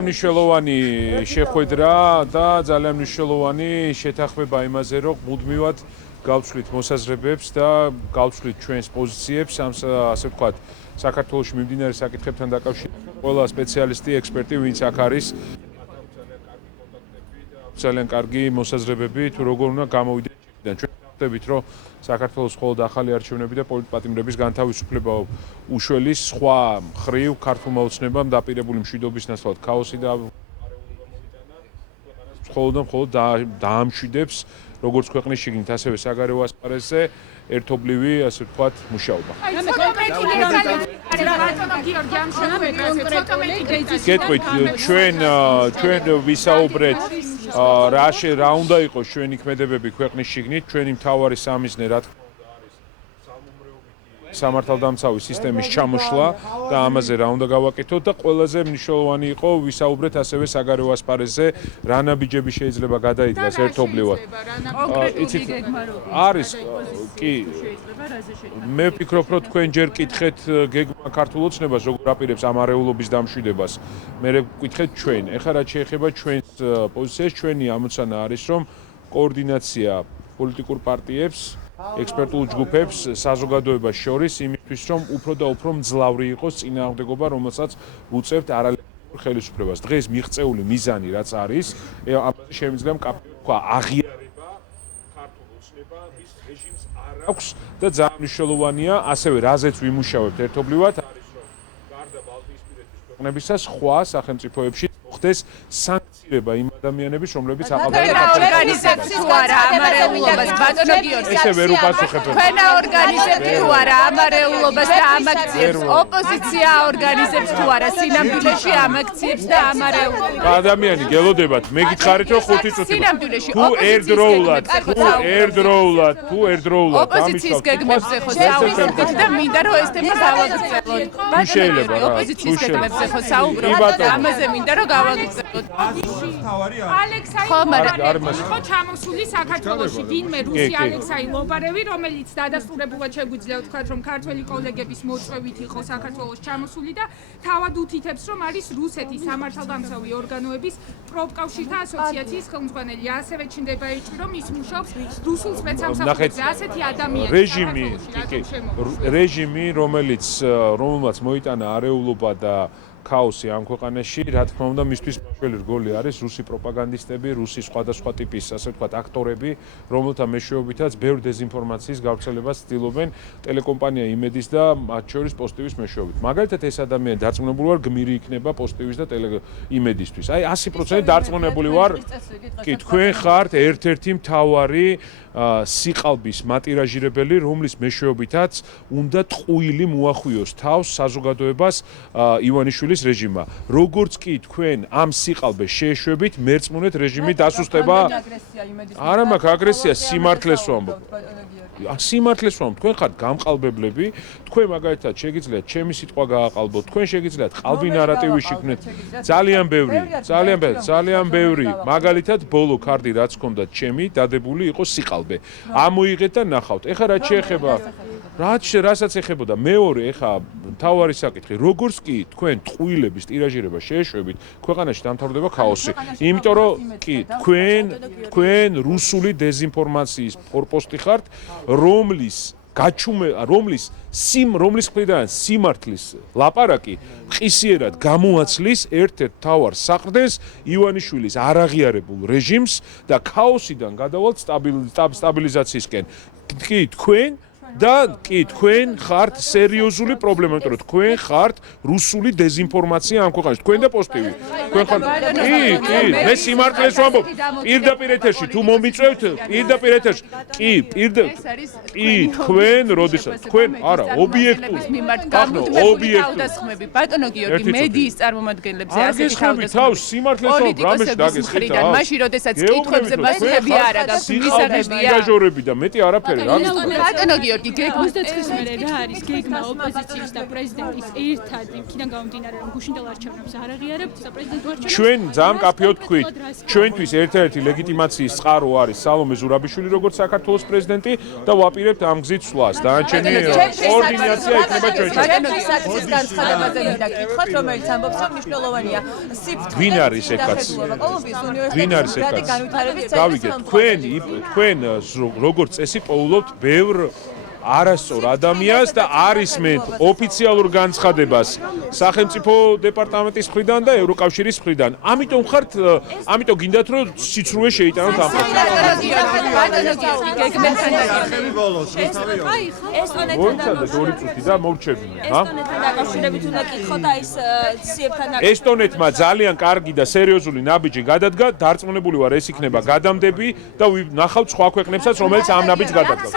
მნიშვნელოვანი შეხვედრა და ძალიან მნიშვნელოვანი შეთანხმება იმაზე, რომ მუდმივად გავცვლით მოსაზრებებს და გავცვლით ჩვენს პოზიციებს ამ ასე ვთქვათ საქართველოში მიმდინარე საკითხებთან დაკავშირებით. ყველა სპეციალისტი, ექსპერტი, ვინც აქ არის, ძალიან კარგი მოსაზრებები თუ როგორ უნდა გამოვიდეს ჩვენ ვხვდებით, რომ საქართველოს მხოლოდ ახალი არჩევნები და პოლიტპატიმრების განთავისუფლება უშველის სხვა მხრივ ქართულმა ოცნებამ დაპირებული მშვიდობის ნაცვლად ქაოსი და მხოლოდ დაამშვიდებს როგორც ქვეყნის შიგნით, ასევე საგარეო ასპარეზზე ერთობლივი, ასე ვთქვათ, მუშაობა. გეტყვით, ჩვენ ვისაუბრეთ რა უნდა იყოს ჩვენი ქმედებები ქვეყნის შიგნით, ჩვენი მთავარი სამიზნე რა თქმა უნდა არის სამართალდამცავი სისტემის ჩამოშლა და ამაზე რა უნდა გავაკეთოთ და ყველაზე მნიშვნელოვანი იყო ვისაუბრეთ ასევე საგარეო ასპარეზზე რა ნაბიჯები შეიძლება გადაიდგას ერთობლივად. არის კი მე ვფიქრობ რომ თქვენ ჯერ კითხეთ გეგმა ქართულ ოცნებას როგორ აპირებს ამ არეულობის დამშვიდებას. მე ვკითხეთ ჩვენ. ეხლა რაც შეეხება ჩვენს პოზიციას, ჩვენი ამოცანა არის რომ კოორდინაცია პოლიტიკურ პარტიებს ექსპერტულ ჯგუფებს საზოგადოებას შორის იმისთვის რომ უფრო და უფრო მძლავრი იყოს წინააღმდეგობა რომელსაც უწევთ არალეგალურ ხელისუფლებას. დღეს მიღწეული მიზანი რაც არის, ამაზე შემიძლია ვთქვა აღიარება ქართულ ოცნების რეჟიმს არ აქვს და ძალიან მნიშვნელოვანია ასევე რაზეც ვიმუშავებთ ერთობლივად არის რომ გარდა ბალტიისპირეთის ქვეყნებისა სხვა სახელმწიფოებში ხდეს სანქცირება იმ ადამიანების, რომლებიც აყალბებენ ორგანიზებს თუ არა ამ არეულობას, ბატონო გიორგი. ესე ვერ უპასუხებ. თქვენ ორგანიზებთ თუ არა ამ არეულობას და ამ აქციებს, ოპოზიცია ორგანიზებს თუ არა სინამდვილეში ამ აქციებს და ამ არეულობას. ადამიანი გელოდებათ, მე გითხარით რომ 5 წუთი. სინამდვილეში თუ ერთდროულად ოპოზიციის გეგმებზე ხო საუბრობთ და მინდა რომ ეს თემა გავაგრძელოთ. შეიძლება რა. ოპოზიციის გეგმებზე ხო საუბრობთ და ამაზე მინდა რომ გავაგრძელოთ. ხო ჩამოსული საქართველოში ვინმე რუსი ალექსაი ლობარევი, რომელიც დადასტურებულად შეგვიძლია ვთქვათ, რომ ქართველი კოლეგების მოწვევით იყო საქართველოს ჩამოსული და თავად უთითებს, რომ არის რუსეთის სამართალდამცავი ორგანოების პროფკავშირთა ასოციაციის ხელმძღვანელი. ასევე ჩნდება ეჭვი, რომ ის მუშაობს რუსულ სპეცსამსახურებზე. ასეთი ადამიანი რეჟიმი, რომელმაც მოიტანა არეულობა და ქაოსი ამ ქვეყანაში, რა თქმა უნდა, მისთვის მაშველი რგოლი არის რუსი პროპაგანდისტები, რუსი სხვადასხვა ტიპის, ასე ვთქვათ, აქტორები, რომელთა მეშვეობითაც ბევრ დეზინფორმაციის გავრცელებას ცდილობენ ტელეკომპანია იმედის და მათ შორის პოსტივის მეშვეობით. მაგალითად, ეს ადამიანი დარწმუნებული ვარ, გმირი იქნება პოსტივის და იმედისთვის. აი 100% დარწმუნებული ვარ, კი, თქვენ ხართ ერთ-ერთი მთავარი სიყალბის მატირაჟირებელი, რომლის მეშვეობითაც უნდა ტყუილი მოახვიოს თავს საზოგადოებას ივანიშვილის რეჟიმმა. როგორც კი თქვენ ამ სიყალბეს შეეშვებით, მერწმუნეთ რეჟიმი დასუსტება. არა მაქვს აგრესია, სიმართლეს ვამბობ. სიმართლეს ვამბობ, თქვენ ხართ გამყალბებლები, თქვენ მაგალითად შეგიძლიათ ჩემი სიტყვა გააყალბოთ, თქვენ შეგიძლიათ ყალბი ნარატივი შეგნეთ. ძალიან ბევრი. მაგალითად ბოლო კარდი რაც ჰქონდათ ჩემი, დადებული იყო სიყალბე. ამოიღეთ და ნახავთ. ეხლა რაც შეეხება რასაც ეხებოდა მეორე, ეხლა მთავარი საკითხი, როგორც კი თქვენ ტყუილების ტირაჟირება შეეშვებით, ქვეყანაში დამთავრდება ქაოსი. იმიტომ რომ კი თქვენ რუსული დეზინფორმაციის ფორპოსტი ხართ, რომლის მხრიდან სიმართლის ლაპარაკი ყისიერად გამოაცლის ერთ-ერთ მთავარ საყრდენს ივანიშვილის არაღიარებულ რეჟიმს და ქაოსიდან გადავალთ სტაბილიზაციისკენ. თქვენ ხართ სერიოზული პრობლემა, იმიტომ რომ თქვენ ხართ რუსული დეზინფორმაცია ამ ქვეყანაში. თქვენ და პოსტივი. თქვენ ხართ მე სიმართლეს ვამბობ. პირდაპირ ეთერში თუ მომიწევთ, პირდაპირ ეთერში. თქვენ როდესაც თქვენ არა ობიექტური თავდასხმები. ბატონო გიორგი, მედიის წარმომადგენლებზე ასეთი თავდასხმები. სიმართლეს ვამბობ, რამეში დაგესხით. მაშინ როდესაც კითხვებზე პასუხები არ აქვს, მისაღებია. ტირაჟორები და მეტი არაფერი რა. ბატონო გიორგი, გიორგი, გეგმის 29-ის მერე რა არის გეგმა ოპოზიციის და პრეზიდენტის ერთად იქიდან გამომდინარე რომ გუშინდელ არჩევნებს არ აღიარებთ და პრეზიდენტურ არჩევნებს ჩვენ ძალიან კაფეოდ თქვით, ჩვენთვის ერთ-ერთი ლეგიტიმაციის წყარო არის სალომე ზურაბიშვილი როგორც საქართველოს პრეზიდენტი და ვაპირებთ ამ გზით სვლას. დანარჩენი კოორდინაცია იქნება ჩვენში. ჩემთვის საკითხის განცხადებაზე მინდა გითხრათ, რომელიც ამბობს, რომ მნიშვნელოვანია ვინ არის ეს კაცი? კოლუმბიის ვინ არის ეს უნივერსიტეტის კაცი? განვითარების გავიგეთ, თქვენ როგორც წესი პოულობთ ბევრ არასწორ ადამიანს და არისმენთ ოფიციალურ განცხადებას სახელმწიფო დეპარტამენტის მხრიდან და ევროკავშირის მხრიდან. ამიტომ გინდათ რომ სიცრუე შეიტანოთ ამ დაკავშირებით უნდა გითხოთ აი ეს ციებთან ესტონეთმა ძალიან კარგი და სერიოზული ნაბიჯი გადადგა, დარწმუნებული ვარ ეს იქნება გადამდები და ნახავთ სხვა ქვეყნებსაც, რომელიც ამ ნაბიჯს გადადგა.